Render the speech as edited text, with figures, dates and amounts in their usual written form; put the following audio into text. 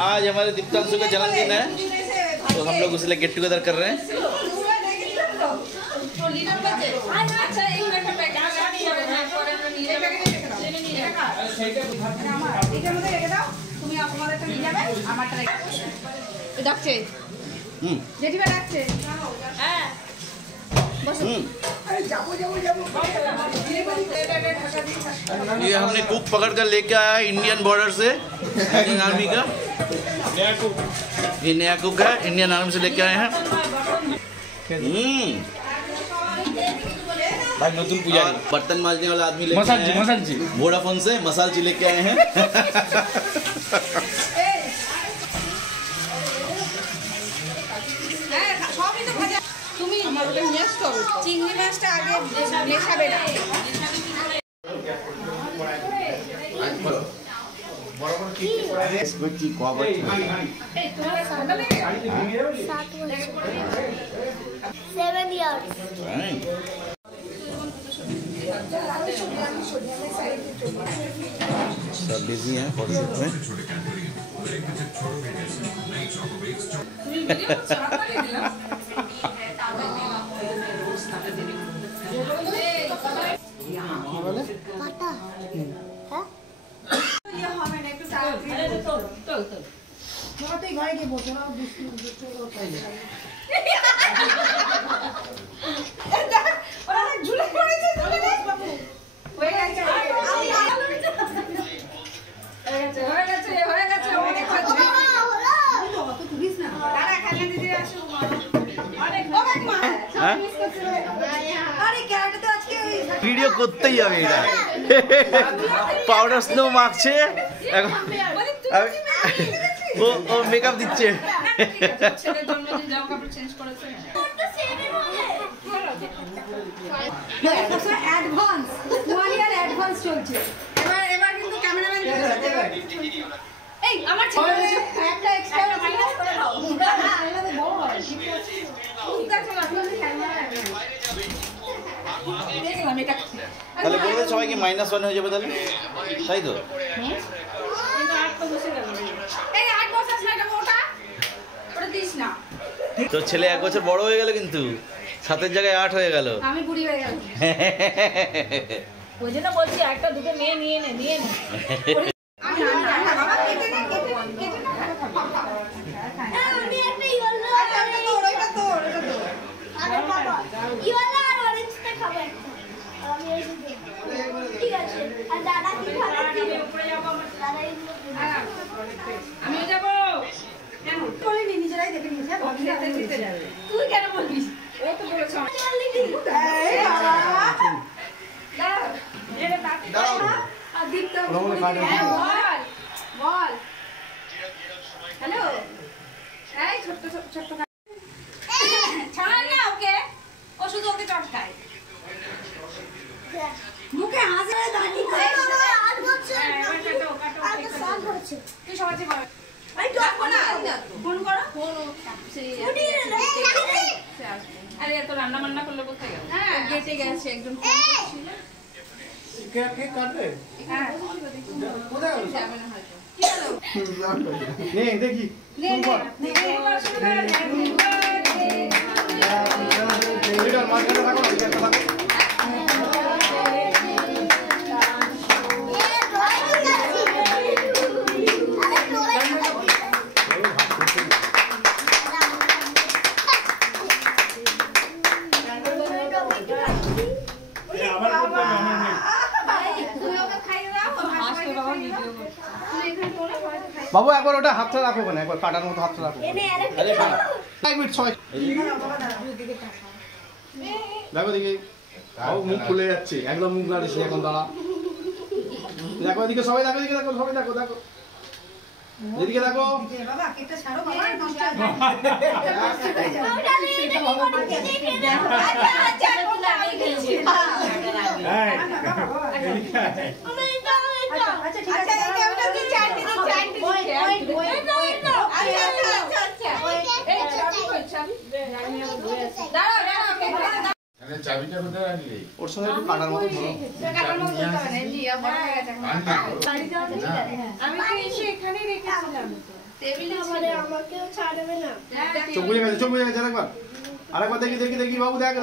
आज हमारे दीप्तांशु का जन्मदिन है तो हम लोग उसके लिए गेट टुगेदर कर रहे हैं। ये हमने कुक पकड़ कर लेके आया है इंडियन बॉर्डर से, इंडियन आर्मी का। ये नया कुक है, इंडियन आर्मी से लेके आए हैं। भाई नतुन पुजारी बर्तन मांजने वाला आदमी लेके आए हैं वोडाफोन से, मसाल जी लेके आए हैं। চিংড়ি মাছটা আগে মেশাবে না। सब बिजी हैं व्हाट्सएप में। ভিডিও করতেই হবে এটা। পাউডার স্নো মাখছে, ও মেকআপ দিচ্ছে। এবার কিন্তু ক্যামেরাম্যান এই আমার ছেলে একটা এক্সট্রা মাইনাস করে দাও। না এটা তো বড় হয়। ঠিক আছে আপনি ক্যামেরা দেখলাম এটা। তাহলে বলতে সবাইকে -1 হয়ে যাবে তাহলে, তাই তো? কিন্তু 8 তো বসে গেল। এই 8 বছর না এটা মোটা ওটা দিস না। তো ছেলে 1 বছর বড় হয়ে গেল কিন্তু 7 জায়গায় 8 হয়ে গেল। আমি বুড়ি হয়ে গেলাম। ওই জন্য বলছি একটা দুটো মেয়ে নিয়ে নে। আমিও যাবো। নিজেরাই দেখে নিয়েছে তুই কেন বলবি? ও তো বলেছ বল। হ্যালো এই ছোট্ট ছোট্ট ছাড় না ওকে, ও শুধু ওকে চটকায় মুখে হাসে দাঁড়িয়ে তুই সবাই ফোন করো। আরে এত রান্না বান্না করলে কোথায় গেল? হ্যাঁ গেটে গেছে একজন ফোন করছিল। কে কাটবে? হ্যাঁ কোথায় গেল? যাবে না হয়তো। কি হলো? নে দেখি নে এটা মাঝখানে থাকো, এটা থাকো। বাবু একবার ওটা হাতটা রাখো, কেন একবার কাটার মতো হাতটা রাখো। এক মিনিট সবাই দেখো দেখি, মুখ খুলে যাচ্ছে একদম, মুখ নাড়িস এখন, দাঁড়া দেখো এদিকে সবাই, দেখো এদিকে দেখো সবাই, দেখো দেখো এদিকে দেখো। চাবিটা কোথায় রাখলি? ওর সঙ্গে একটু কাটার মতো ধরো। রিয়া বড় হয়ে গেছে এখন। বাড়ি যাওয়া ঠিক আছে? আমি তো এসে এখানেই রেখেছিলাম তো। টেবিলে আমারে আমাকেও ছাড়বে না। হ্যাঁ, চোখ বুঝে গেছে একবার আরেকবার দেখি বাবু দেখ